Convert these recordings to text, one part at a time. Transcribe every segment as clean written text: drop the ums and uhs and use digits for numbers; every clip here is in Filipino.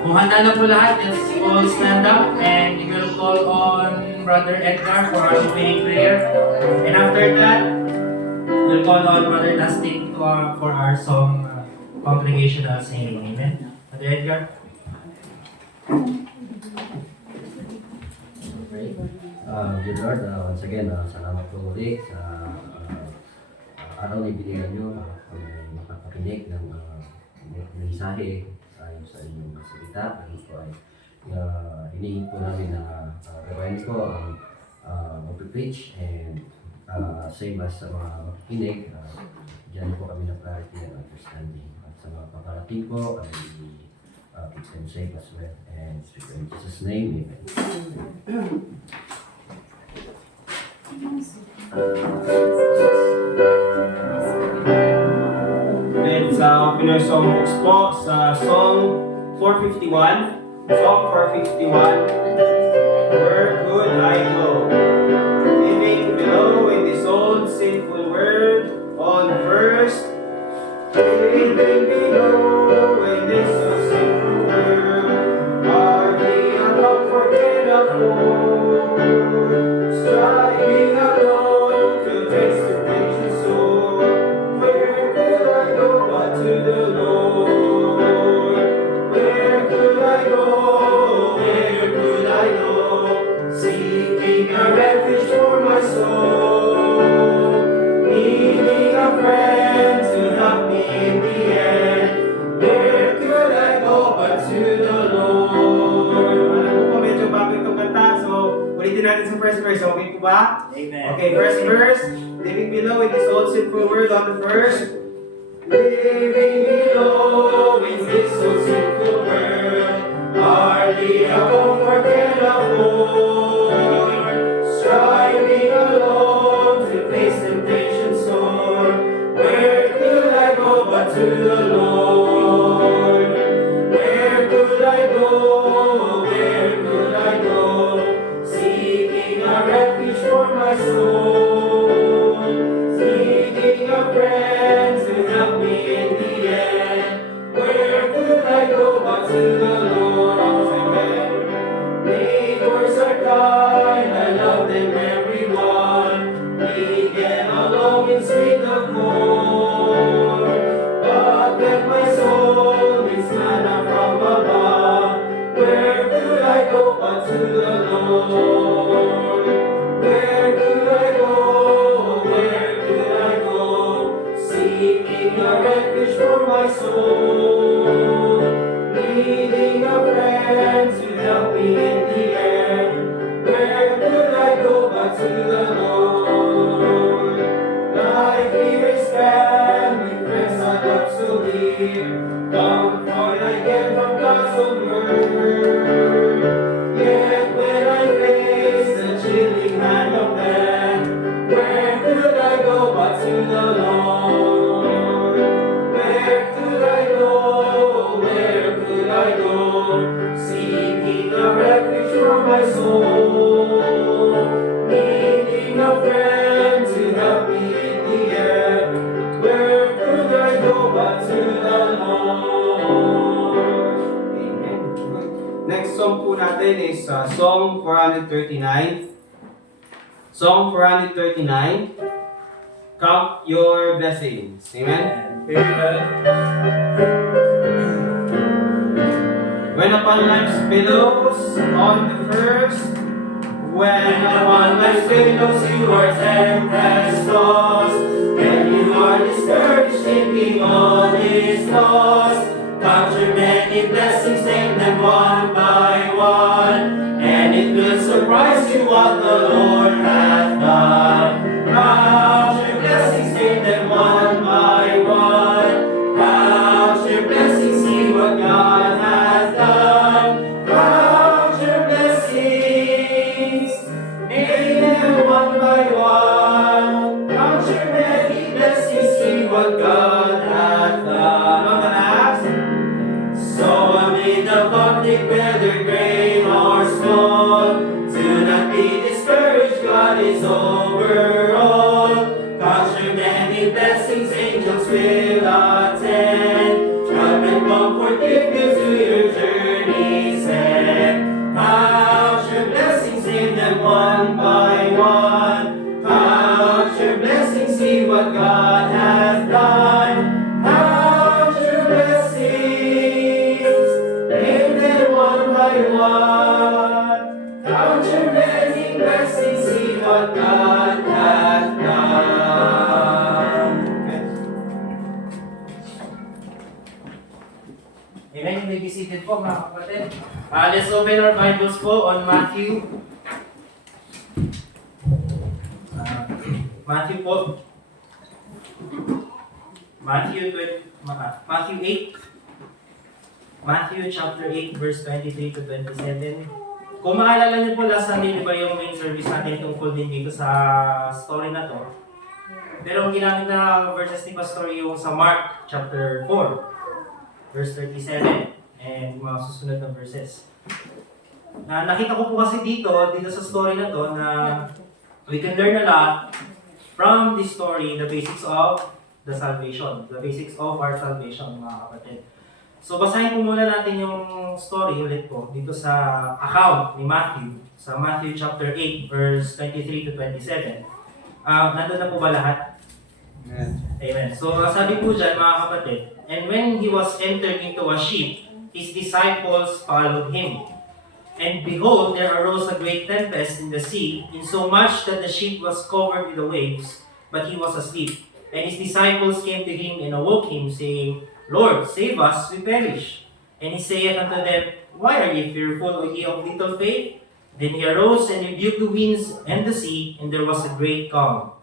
Kung handa na po lahat, let's all stand up and we will call on Brother Edgar for our opening prayer. And after that, we'll call on Brother Dustin for our song, congregational singing. Amen. Brother Edgar. Dear Lord, once again, salamat po muli sa araw na ibigay nyo kami makapakinig ng mensahe ayon sa inyong salita. Ano po ay hinihingi po namin na gawain ko ang mag-preach and same as sa mga makikinig. Diyan po kami ng clarity and understanding. At sa mga paparating po ay keep them safe as well. And in Jesus' name, amen. And sa Pinoy Songbooks po, sa Song 451, Song 451, Where Could I Go? Living below in this old sinful world, on verse, living below in this old sinful world, are we unforgettable? Striving alone to taste the gracious soul. Where could I go but to the Lord? Where could I go? Where could I go? Seeking a refuge for my soul, needing a friend to help me in the end. Where could I go but to the Lord? Alam ko medyo bago itong kanta, so ulitin natin sa first verse. Okay po ba? Amen. Okay, first verse. Living below in this old sinful world on the first. Living below in this old sinful world, hardly a unforgettable. Striving alone to face temptation sore. Where could I go but to the Lord? Where could I go? Where could I go? Seeking a refuge for my soul, seeking a friend to help me in the end. Where could I go but to the Lord? Amen. Neighbors are kind, I love them everyone. We get along in sweet accord. But when my soul is manna from above, where could I go but to the Lord? Where could I go? Where could I go? Seeking a refuge for my soul, needing a friend to help me in the end. Where could I go but to the Lord? Life here is bad, with friends are obsolete. Comfort I get from God's own word. Yet when I face the chilling hand of death, where could I go but to the Lord? Where could I go? Where could I go? Seeking a refuge for my soul, needing a friend to help me in the end. Where could I go but to the Lord? Amen. Next song po natin is Song 439. Song 439. Count your blessings. Amen. When upon life's billows, on the first. When upon life's billows you are tempest lost, and you are discouraged, thinking all is lost. Count your many blessings, name them one by one, and it will surprise you what the Lord hath done. Count your blessings, name them one by one. Count your blessings, see what God has done. Count your blessings, name them one by one. Count your many blessings, see what God hath done. On the last. So amid the conflict, whether great or small, do not be discouraged, God is over all. Count your many blessings, angels will attend. Help and comfort give you to your journey. Amen. You may be seated po mga kapatid. Let's open our Bibles po on Matthew. Matthew po. Matthew 8. Matthew chapter 8 verse 23 to 27. Kung maalala niyo po last Sunday, di ba yung main service natin tungkol din dito sa story na to. Pero ang ginamit na verses ni Pastor yung sa Mark chapter 4 verse 37 and mga susunod na verses. Nakita ko po kasi dito sa story na to na we can learn a lot from this story, the basics of the salvation, the basics of our salvation mga kapatid. So basahin po muna natin yung story ulit po dito sa account ni Matthew, sa Matthew chapter 8 verse 23 to 27. Nandun na po ba lahat? Amen. So sabi po dyan mga kapatid, and when he was entered into a ship, his disciples followed him. And behold, there arose a great tempest in the sea, insomuch that the ship was covered with the waves, but he was asleep. And his disciples came to him and awoke him, saying, Lord, save us, we perish. And he saith unto them, Why are ye fearful, O ye of little faith? Then he arose and rebuked the winds and the sea, and there was a great calm.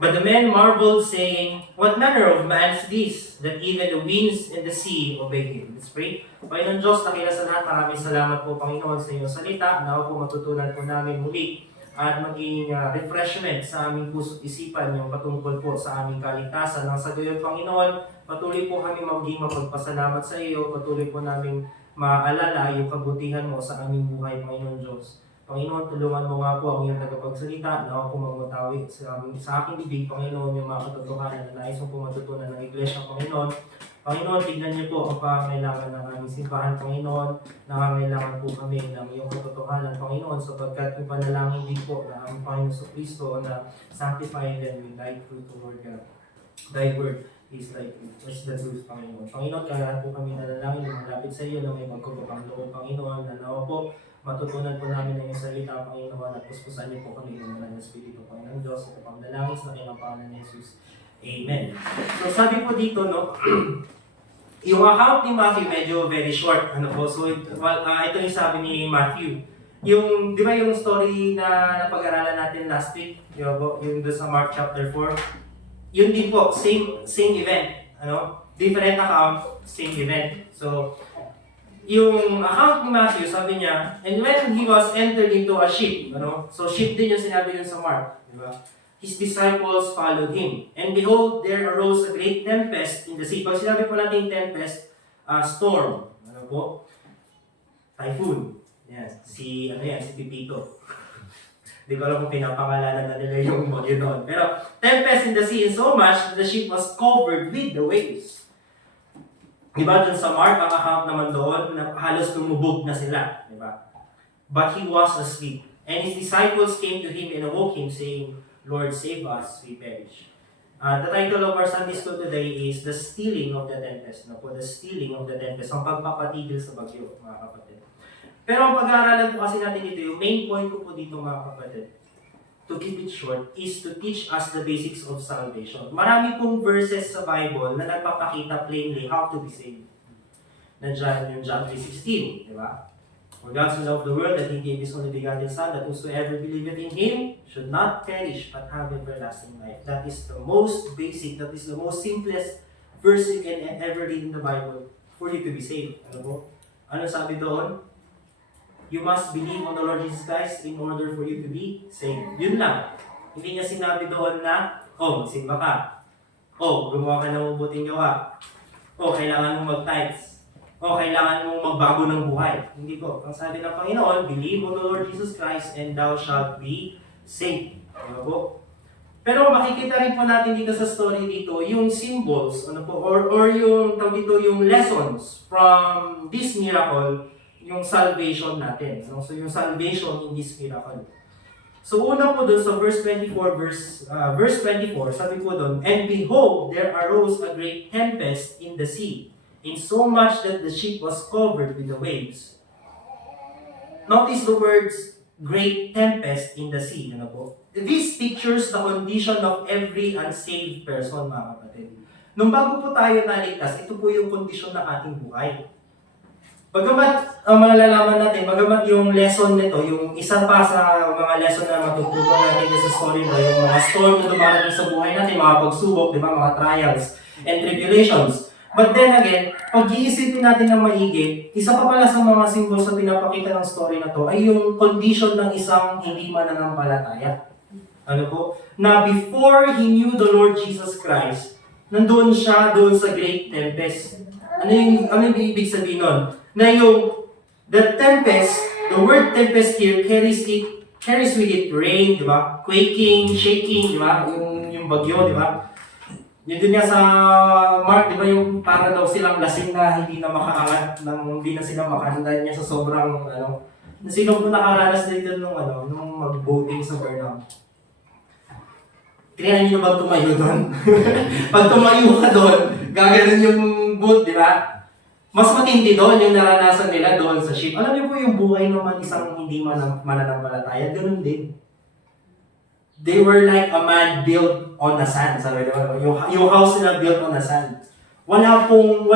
But the men marveled, saying, What manner of man is this, that even the winds and the sea obey him? Let's pray. Panginoon Diyos, takila sa lahat, maraming salamat po, Panginoon, sa iyong salita. Nawa po matutunan po namin muli at maging refreshment sa aming puso at isipan yung patungkol po sa aming kaligtasan. Nang sa gayon, Panginoon, patuloy po kami maging mapagpasalamat sa iyo. Patuloy po namin maalala yung kabutihan mo sa aming buhay, Panginoon Diyos. Panginoon, tulungan mo nga po ang iyong tagapagsalita na ako mamutawi sa aking bibig, Panginoon, yung mga katotohanan na nais mo po matutunan ng Iglesia, Panginoon. Panginoon, tignan niyo po ang pangangailangan ng aming simbahan, Panginoon. Nangangailangan po kami ng iyong katotohanan, Panginoon, sapagkat yung panalangin din po na ang Panginoon sa Kristo na sanctify them with thy truth, Lord God. Thy word is like just the truth, Panginoon. Panginoon, kaya po kami nanalangin, lumalapit sa iyo na may magkabukang loob, Panginoon, na nawa po matutunan po namin ng iyong salita, Panginoon, at puspusan niyo po kami ng mga Espiritu, Panginoon Diyos, at pagdalangin sa kanyang pangalan ni Jesus. Amen. So sabi po dito, no, yung account ni Matthew medyo very short. So ito yung sabi ni Matthew. Yung, di ba yung story na napag-aralan natin last week, yung doon sa Mark chapter 4, yun din po, same event. Different account, same event. So, yung account ni Matthew, sabi niya, and when he was entered into a ship, so ship din yung sinabi dun sa Mark, di ba? His disciples followed him. And behold, there arose a great tempest in the sea. Pag sinabi po natin tempest, storm. Ano po? Typhoon. Yan. Si Pipito. Hindi ko alam kung pinapangalanan na nila yung module noon. Pero, tempest in the sea in so much that the ship was covered with the waves. Diba dun sa Mark, ang account naman doon, na halos lumubog na sila. Diba? But he was asleep. And his disciples came to him and awoke him, saying, Lord, save us, we perish. The title of our Sunday school today is The Stealing of the Tempest. The Stealing of the Tempest. Ang pagpapatigil sa bagyo, mga kapatid. Pero ang pag-aaralan po kasi natin dito, yung main point ko po dito, mga kapatid, to keep it short, is to teach us the basics of salvation. Marami pong verses sa Bible na nagpapakita plainly how to be saved. Nandiyan yung John 3:16, di ba? For God so loved the world that He gave His only begotten Son, that whosoever believeth in Him should not perish but have everlasting life. That is the most basic, that is the most simplest verse you can ever read in the Bible for you to be saved. Ano po? Ano sabi doon? You must believe on the Lord Jesus Christ in order for you to be saved. Yun lang. Hindi niya sinabi doon na, magsimba ka. Gumawa ka ng mabuting gawa. Kailangan mong mag-tithes. Kailangan mong magbago ng buhay. Hindi po. Ang sabi ng Panginoon, believe on the Lord Jesus Christ and thou shalt be saved. Ano po? Pero makikita rin po natin dito sa story dito, yung symbols, or yung, yung lessons from this miracle, yung salvation natin. So yung salvation in this miracle. So una po doon sa verse 24, verse 24, sabi po doon, and behold, there arose a great tempest in the sea, in so much that the ship was covered with the waves. Notice the words, great tempest in the sea. Ano po? This pictures the condition of every unsaved person, mga kapatid. Nung bago po tayo naligtas, ito po yung kondisyon ng ating buhay. Bagamat ang malalaman natin, bagamat yung lesson nito, yung isa pa sa mga lesson na matutunan natin sa story na yung mga storm na dumarating sa buhay natin, mga pagsubok, di ba, mga trials and tribulations. But then again, pag iisipin natin ng maigi, isa pa pala sa mga symbols na pinapakita ng story na to ay yung condition ng isang hindi mananampalataya. Ano po? Na before he knew the Lord Jesus Christ, nandoon siya doon sa great tempest. Ano yung ibig sabihin nun? Na yung the tempest, the word tempest here carries with it rain, di ba? Quaking, shaking, di ba? Yung bagyo, di ba? Yun din nga sa Mark, di ba, yung para daw silang lasing na hindi na makaangat, hindi na sila makahanda niya sa sobrang, sino po nakaranas dito nung mag-boating sa Burnham? Kaya nyo na ba tumayo doon? Pag tumayo ka doon, gaganon yung boat, di ba? Mas matindi doon yung naranasan nila doon sa ship. Alam niyo po yung buhay naman isang hindi mananampalataya, ganun din. They were like a man built on the sand. Sabi diba? Yung house nila built on the sand. Wala pong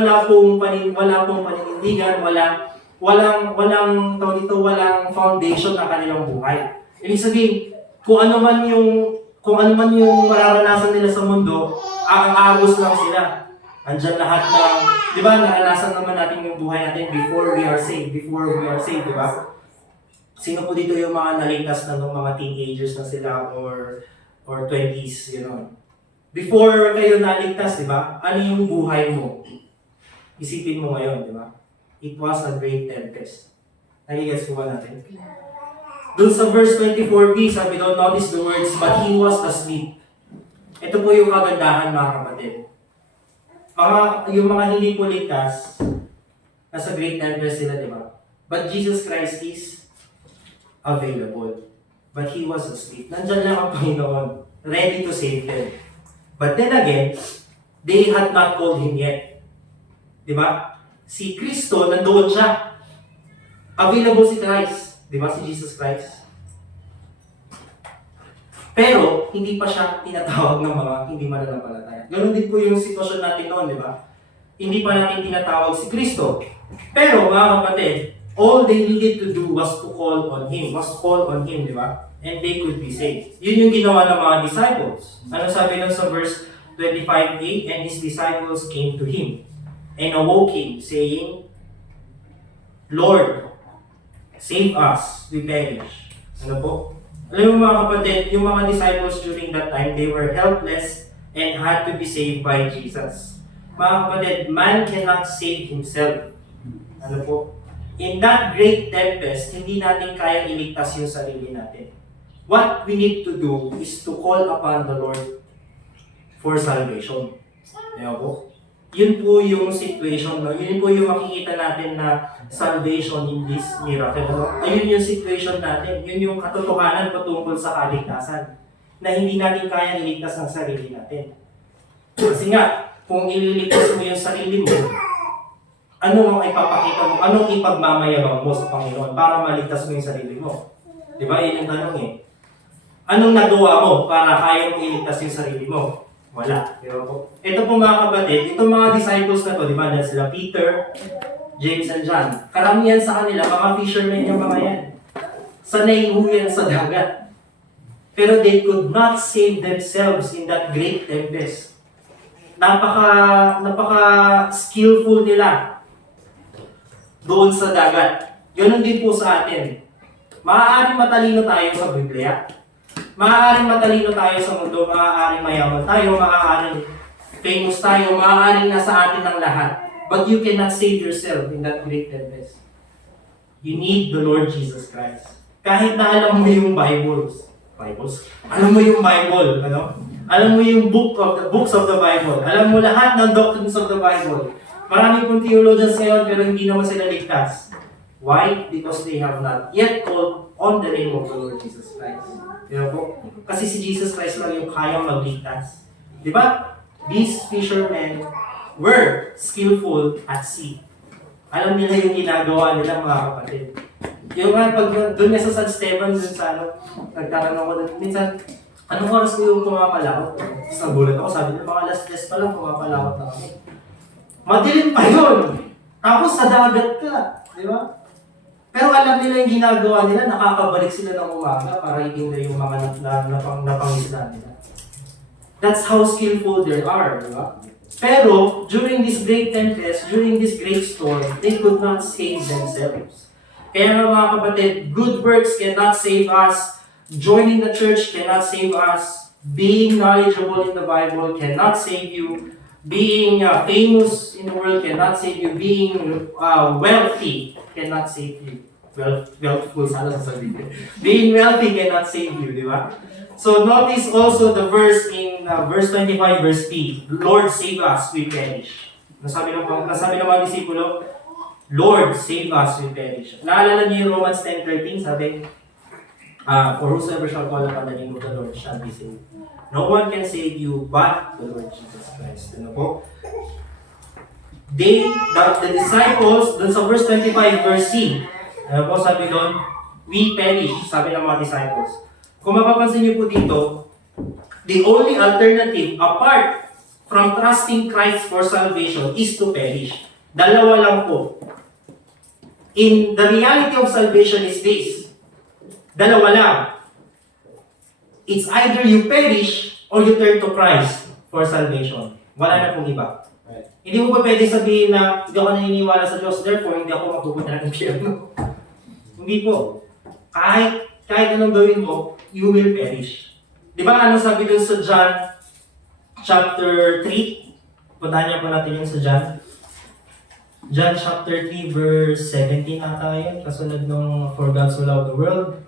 paninindigan, walang foundation ng kanilang buhay. Ibig sabihin, kung ano man yung mararanasan nila sa mundo, aagos lang sila. Andyan lahat ng, di ba, naranasan naman natin yung buhay natin before we are saved, di ba? Sino po dito yung mga naligtas na ng mga teenagers na sila or 20s, Before kayo naligtas, di ba? Ano yung buhay mo? Isipin mo ngayon, di ba? It was a great tempest. Nagigets po ba natin? Doon sa verse 24b, sabi doon, notice the words, but he was asleep. Ito po yung kagandahan, mga kapatid. Yung mga hindi po ligtas, nasa great tempest sila, di ba? But Jesus Christ is available. But he was asleep. Nandyan lang ang Panginoon, ready to save them. But then again, they had not called him yet. Di ba? Si Kristo, nandoon siya. Available si Christ. Di ba? Si Jesus Christ. Pero, hindi pa siya tinatawag ng mga hindi mananampalataya. Ganon din po yung sitwasyon natin noon, di ba? Hindi pa natin tinatawag si Kristo. Pero, mga kapatid, all they needed to do was to call on Him. Di ba? And they could be saved. Yun yung ginawa ng mga disciples. Ano sabi nun sa verse 25a? And His disciples came to Him and awoke Him, saying, Lord, save us, we perish. Ano po? Alam mo mga kapatid, yung mga disciples during that time, they were helpless and had to be saved by Jesus. Mga kapatid, man cannot save himself. Ano po? In that great tempest, hindi natin kayang iligtas yung sarili natin. What we need to do is to call upon the Lord for salvation. Ayan po. Yun po yung situation, no? Yun po yung makikita natin na salvation in this miracle. No? Ayun yung situation natin. Yun yung katotohanan patungkol sa kaligtasan. Na hindi natin kaya iligtas ang sarili natin. Kasi nga, kung ililigtas mo yung sarili mo, ano ang ipapakita mo? Anong ipagmamayabang mo sa Panginoon para maligtas mo yung sarili mo? Di ba? Yun yung tanong eh. Anong nagawa mo para kaya mo iligtas yung sarili mo? Wala. Ito po mga kapatid, itong mga disciples na to, di ba? Sila Peter, James, and John. Karamihan sa kanila, mga fishermen yung mga yan. Sanay ho yan sa dagat. Pero they could not save themselves in that great tempest. Napaka-skillful nila doon sa dagat. Ganun din po sa atin. Maaaring matalino tayo sa Biblia. Maaaring matalino tayo sa mundo, maaaring mayaman tayo, maaaring famous tayo, maaaring nasa atin ang lahat. But you cannot save yourself in that great tempest. You need the Lord Jesus Christ. Kahit na alam mo yung Bibles, alam mo yung Bible, alam mo yung books of the Bible, alam mo lahat ng doctrines of the Bible. Marami pong theologians ngayon pero hindi naman sila ligtas. Why? Because they have not yet called on the name of the Lord Jesus Christ. Po? Kasi si Jesus Christ lang yung kayang magligtas. Di ba? These fishermen were skillful at sea. Alam nila yung ginagawa nila mga kapatid. Yung nga, pag doon nga sa San Esteban, doon sa nagtatanong ko doon, minsan, anong oras ko yung pumapalakot? Tapos nagulat ako, sabi nila, mga alas 10 pa lang pumapalakot na kami. Madilim pa yun! Tapos sa dagat ka. Di ba? Pero alam nila yung ginagawa nila, nakakabalik sila ng umaga para itinda yung mga napangisda nila. That's how skillful they are, di ba? Pero, during this great tempest, during this great storm, they could not save themselves. Kaya nga mga kapatid, good works cannot save us, joining the church cannot save us, being knowledgeable in the Bible cannot save you, being famous in the world cannot save you, being wealthy cannot save you. Wealthful, sana sasabihin. Being wealthy cannot save you, di ba? So notice also the verse in verse 25, verse P. Lord, save us, we perish. Nasabi ng mga disipulo, Lord, save us, we perish. Naalala niyo yung Romans 10:13, sabi, for whosoever shall call upon the name of the Lord shall be saved. No one can save you but the Lord Jesus Christ. Ano po? The disciples, dun sa verse 25, verse C, ano po sabi doon? We perish, sabi ng mga disciples. Kung mapapansin niyo po dito, the only alternative apart from trusting Christ for salvation is to perish. Dalawa lang po. In the reality of salvation is this. Dalawa lang. It's either you perish or you turn to Christ for salvation. Wala na pong iba. Right. Hindi mo pa pwede sabihin na hindi ako naniniwala sa Diyos, therefore hindi ako mapupunta ng impyerno. Hindi po. Kahit anong gawin mo, you will perish. Di ba ano sabi dun sa John chapter 3? Puntahan niyo po natin yun sa John. John chapter 3 verse 17 ata yun. Kasunod nung for God so loved the world.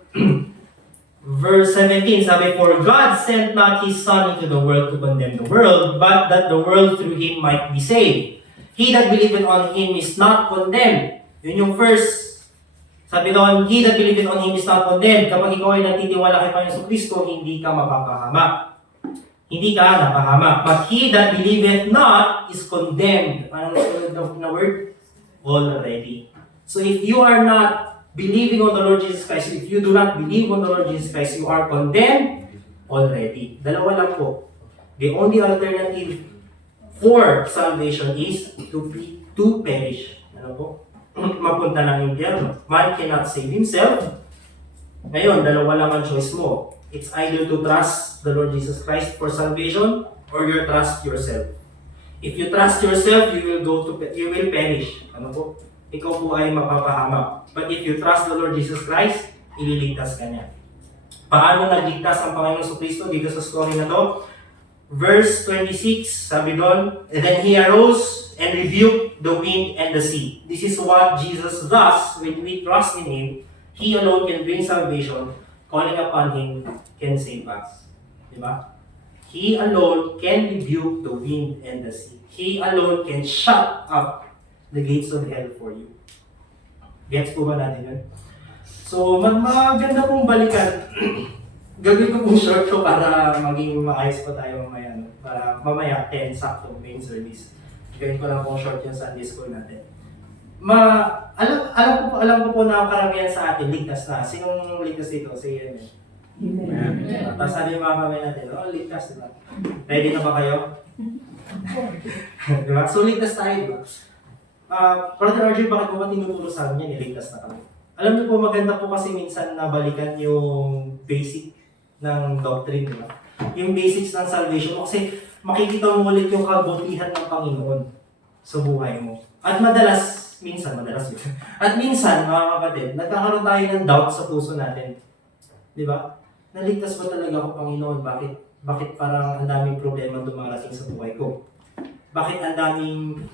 Verse 17 sabi, for God sent not His Son into the world to condemn the world, but that the world through Him might be saved. He that believeth on Him is not condemned. Yun yung first. Sabi doon, he that believeth on Him is not condemned. Kapag ikaw ay nagtitiwala kay Panginoon Kristo, hindi ka mapapahamak. Hindi ka napahamak. But he that believeth not is condemned. Ano na word? Already. So if you are not believing on the Lord Jesus Christ, if you do not believe on the Lord Jesus Christ, you are condemned already. Dalawa lang po. The only alternative for salvation is to perish. Ano po? Mapunta ng impyerno. Man cannot save himself. Ngayon, dalawa lang ang choice mo. It's either to trust the Lord Jesus Christ for salvation or you trust yourself. If you trust yourself, you will perish. Ano po? Ikaw po ay mapapahamak. But if you trust the Lord Jesus Christ, ililigtas ka niya. Paano nagligtas ang Panginoon Kristo dito sa story na to? Verse 26, sabi doon, and then He arose and rebuked the wind and the sea. This is what Jesus does when we trust in Him. He alone can bring salvation. Calling upon Him can save us. Diba? He alone can rebuke the wind and the sea. He alone can shut up the gates of hell for you. Gets po ba natin yun? So, maganda pong balikan. Gagawin ko pong short to para maging maayos pa tayo mamaya. Para mamaya 10 sakto main service. Gawin ko lang pong short yung Sunday school natin. Alam ko po na karamihan sa atin ligtas na. Sinong ligtas dito? Sige yan. Amen. Tapos sabi yung mga kamay natin, ligtas diba? Ready na ba kayo? Diba? So ligtas tayo diba? Brother RJ, bakit mo ba tinuturo sa amin yan? Ligtas na kami. Alam niyo po maganda po kasi minsan nabalikan yung basic ng doctrine, diba? Yung basics ng salvation. Kasi makikita mo ulit yung kabutihan ng Panginoon sa buhay mo. At minsan yun. At minsan, mga kapatid, nagkakaroon tayo ng doubt sa puso natin. Di ba? Naligtas ba talaga ako, Panginoon? Bakit parang ang daming problema dumarating sa buhay ko? Bakit ang daming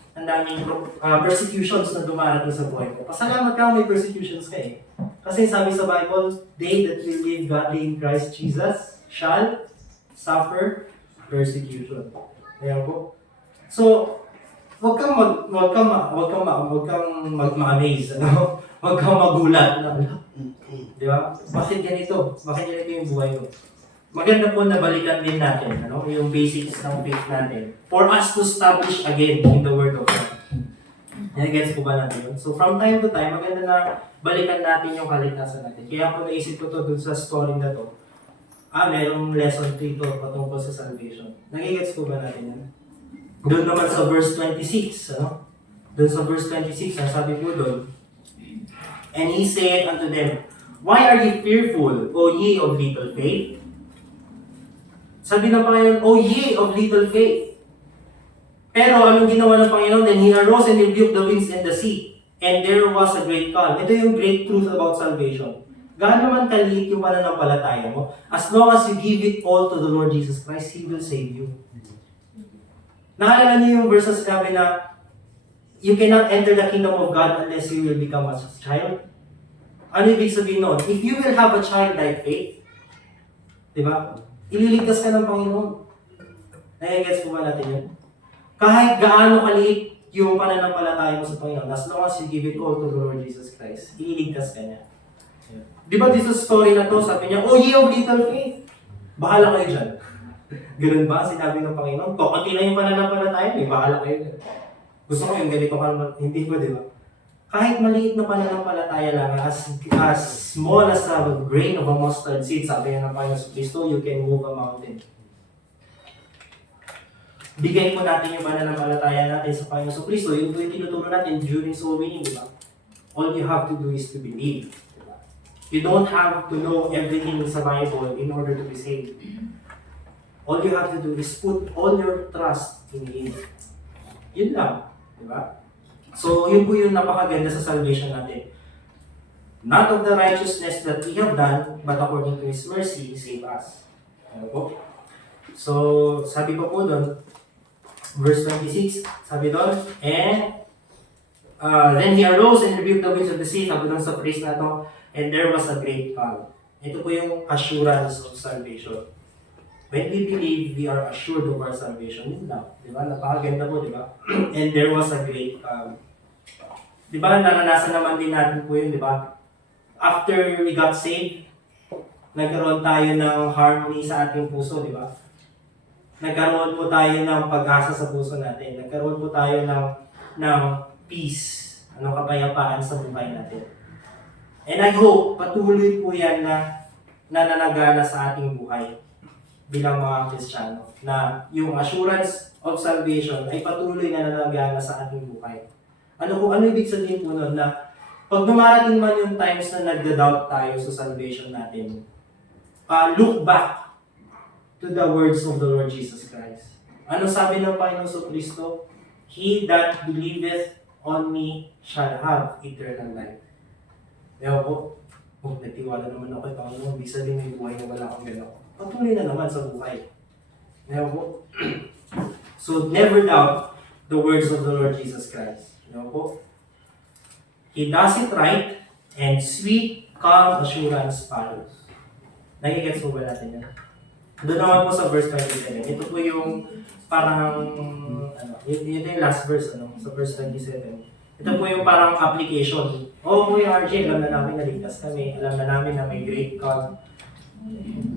persecutions na dumarating sa buhay ko? Pasalamat ka may persecutions ka eh. Kasi sabi sa Bible, they that will live godly in Christ Jesus shall suffer persecution. Ayan po. So, Huwag kang mag-amaze, ano? Huwag kang magulat. Di ba? Bakit ganito? Bakit ganito yung buhay mo? Maganda po na balikan din natin, ano? Yung basics ng faith natin. For us to establish again in the Word of God. Gets po ba natin yun? So from time to time, maganda na balikan natin yung kaligtasan natin. Kaya po naisip ko to dun sa story na to. Merong lesson dito patungkol sa salvation. Nagigets po ba natin yan? Doon naman sa verse 26, ano? Doon sa verse 26, sabi po doon, And he said unto them, Why are ye fearful, O ye of little faith? Sabi ng Panginoon, O ye of little faith. Pero anong ginawa ng Panginoon? Then he arose and rebuked the winds and the sea. And there was a great calm. Ito yung great truth about salvation. Gaano man kaliit yung pananampalataya mo, as long as you give it all to the Lord Jesus Christ, He will save you. Nakalala niyo yung verse na sinabi na, you cannot enter the kingdom of God unless you will become a child. Ano ibig sabihin nun? If you will have a childlike faith, di ba? Ililigtas ka ng Panginoon. Nai-gets po ba natin yun? Kahit gaano kaliit yung pananampalataya mo sa Panginoon, as long as you give it all to the Lord Jesus Christ, ililigtas ka niya. Di ba dito sa story na to, sabi niya, O ye of little faith, bahala kayo dyan. Ganun ba? Sinabi ng Panginoon, konti na yung pananampalataya, bahala kayo dyan. Gusto ko yung ganito ka naman, hindi ba, di ba? Kahit maliit na pananampalataya lang, as small as a grain of a mustard seed, sabi niya ng Panginoon sa Kristo, you can move a mountain. Bigay po natin yung pananampalataya natin sa Panginoon sa Kristo, yung tinuturo natin during soul winning, di ba? All you have to do is to believe. Diba? You don't have to know everything sa Bible in order to be saved. All you have to do is put all your trust in Him. Yun lang. Diba? So, yun po yung napakaganda sa salvation natin. Not of the righteousness that we have done, but according to His mercy, He saved us. Ano po? So, sabi pa po doon, verse 26, sabi doon, and then He arose and rebuked the winds of the sea, sabi doon sa phrase na to, and there was a great calm. Ito po yung assurance of salvation. When we believe, we are assured of our salvation. Yun lang. Di ba? Napakaganda po, di ba? And there was a great di ba, naranasan naman din natin po yun, di ba? After we got saved, nagkaroon tayo ng harmony sa ating puso, di ba? Nagkaroon po tayo ng pag-asa sa puso natin. Nagkaroon po tayo ng peace, kapayapaan sa buhay natin. And I hope, patuloy po yan na nananagana sa ating buhay bilang mga Kristiyano, na yung assurance of salvation ay patuloy na nananagana sa ating buhay. Ano ibig sabihin po nun? Na pag dumarating man yung times na nagda-doubt tayo sa salvation natin, look back to the words of the Lord Jesus Christ. Ano sabi ng Panginoon sa Kristo? He that believeth on me shall have eternal life. Ewan po, nagtiwala naman ako kay Panginoon, ibig sabihin may buhay na wala akong gano'n. Patuloy na naman sa buhay. Ewan po. So, never doubt the words of the Lord Jesus Christ. Ewan po. He does it right, and sweet, calm assurance follows. Nagigets po ba natin yan? Doon naman po sa verse 27. Ito po yung parang, ito yung last verse, sa verse 27. Ito po yung parang application. Kuya RJ, alam na namin na ligtas kami. Alam na namin na may great God.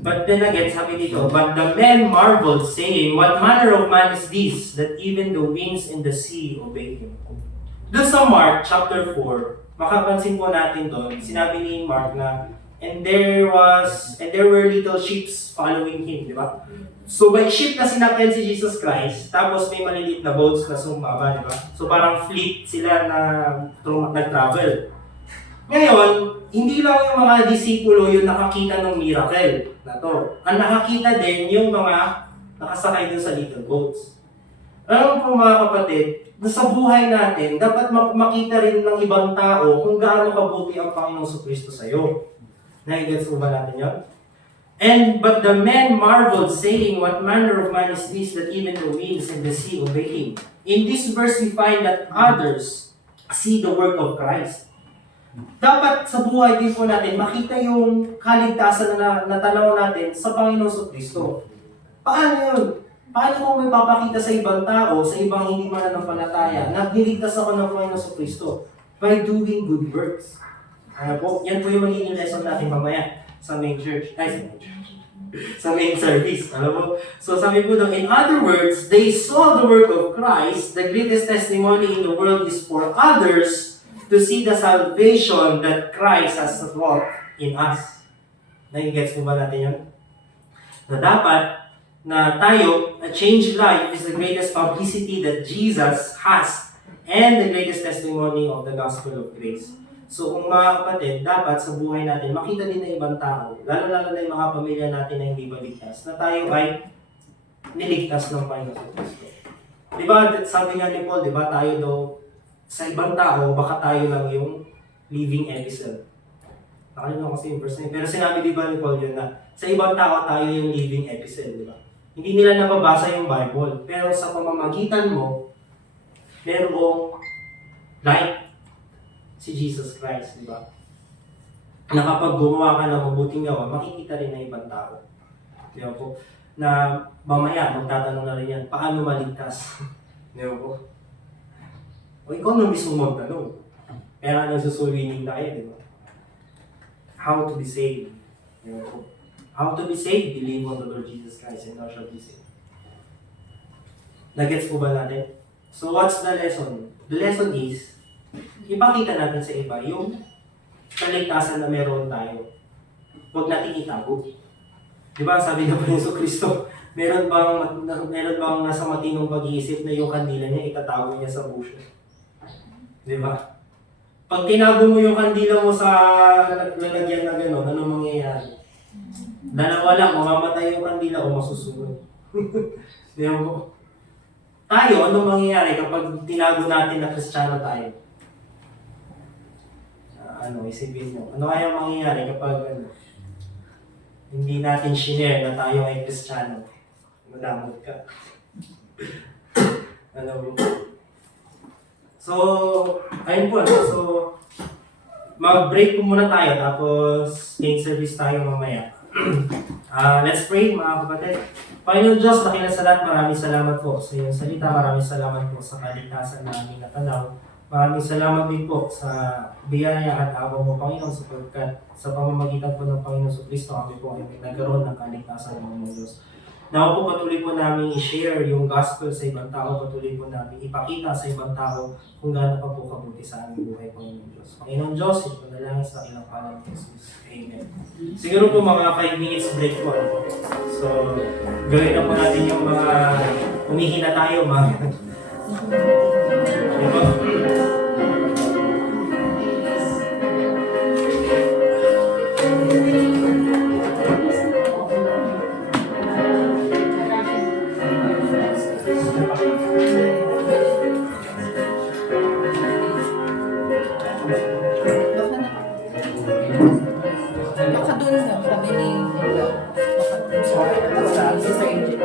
But then again, sabi dito, But the men marveled, saying, What manner of man is this, that even the winds and the sea obey Him? Doon sa Mark chapter 4, makapansin po natin doon, sinabi ni Mark na, And there were little ships following Him, di ba? So by ship na sinakyan si Jesus Christ, tapos may maliliit na boats na sumama, di ba? So parang fleet sila na nag-travel. Ngayon, hindi lang yung mga disipulo yung nakakita ng miracle na to. Ang nakakita din yung mga nakasakay dun sa little boats. Alam po mga kapatid, sa buhay natin, dapat makita rin ng ibang tao kung gaano kabuti ang Panginoong Kristo sa'yo. Nai-gets po ba natin yun? But the men marveled, saying, What manner of man is this, that even the winds and the sea obey Him? In this verse, we find that others see the work of Christ. Dapat sa buhay din po natin, makita yung kaligtasan na natanaw natin sa Panginoong Kristo. Paano yun? Paano kung may papakita sa ibang tao, sa ibang hindi mananampalataya, na niligtas ako ng Panginoong Kristo? By doing good works. Ano po? Yan po yung magiging lesson natin mamaya sa main church. Sa main service. Ano po? So sabi po doon, in other words, they saw the work of Christ. The greatest testimony in the world is for others to see the salvation that Christ has wrought in us. Nai-gets po ba natin yun? Na dapat na tayo, a changed life is the greatest publicity that Jesus has and the greatest testimony of the gospel of grace. So kung mga kapatid, dapat sa buhay natin, makita din ng ibang tao, lalo-lalo na yung mga pamilya natin na hindi pa ligtas, na tayo ay niligtas ng Panginoon Kristo. Di ba, sabi nga ni Paul, di ba, tayo daw, sa ibang tao, baka tayo lang yung living epistle. Nakalimutan kasi yung verse na yun. Pero sinabi di ba ni Paul yun na, sa ibang tao tayo yung living epistle, di ba? Hindi nila nababasa yung Bible, pero sa pamamagitan mo, merong light si Jesus Christ, di ba? Na kapag gumawa ka ng mabuting gawa, makikita rin ng ibang tao. Di ba po? Na mamaya, magtatanong na rin yan, paano maligtas? Di ba po? O ikaw na mismo magtanong. Kaya nga nagsusulwining tayo, di ba? How to be saved. Di ba po? How to be saved? Believe on the Lord Jesus Christ and thou shalt be saved. Nagets po ba natin? So what's the lesson? The lesson is, ipakita natin sa iba yung kaligtasan na meron tayo. Huwag natin itago. Di ba, sabi na po Yesu Kristo, meron bang nasa matinong pag-iisip na yung kandila niya, itatago niya sa busyo? Di ba? Pag tinago mo yung kandila mo sa lalagyan na gano'n, ano mangyayari? Dalawa lang, mamamatay yung kandila o masusunod. Di ba po? Tayo, ano mangyayari kapag tinago natin na Kristiyano tayo? Isipin nyo. Ano kaya mangyayari kapag hindi natin shinare na tayo ay Kristiyano? Madamot ka. Alam mo. So, ayun po. So, mag-break po muna tayo tapos main service tayo mamaya. Let's pray mga kapatid. Panginoon Diyos, dakilang sa lahat, maraming salamat po sa iyong salita. Maraming salamat po sa kaligtasan na aming natanaw. Maraming salamat din po sa biyaya at awa mo, Panginoon, sapagkat sa pamamagitan po ng Panginoon sa Kristo, kami po ay nagkaroon ng kaligtasan ng mga Diyos. Nawa po patuloy po namin i-share yung gospel sa ibang tao, patuloy po namin ipakita sa ibang tao kung gaano pa po kabuti sa aming buhay, Panginoon Diyos. Panginoon Diyos, ito na lang sa ilang pangalan ng Jesus. Amen. Siguro po mga 5 minutes break po. So, gawin na po natin yung mga umihina tayo, mga diba? Baka dun na, sabi ni Hello. Baka dun sa engine.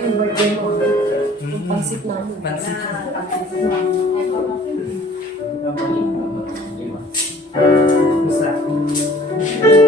Yung birthday mo. Pansit na. Pansit. Gusto.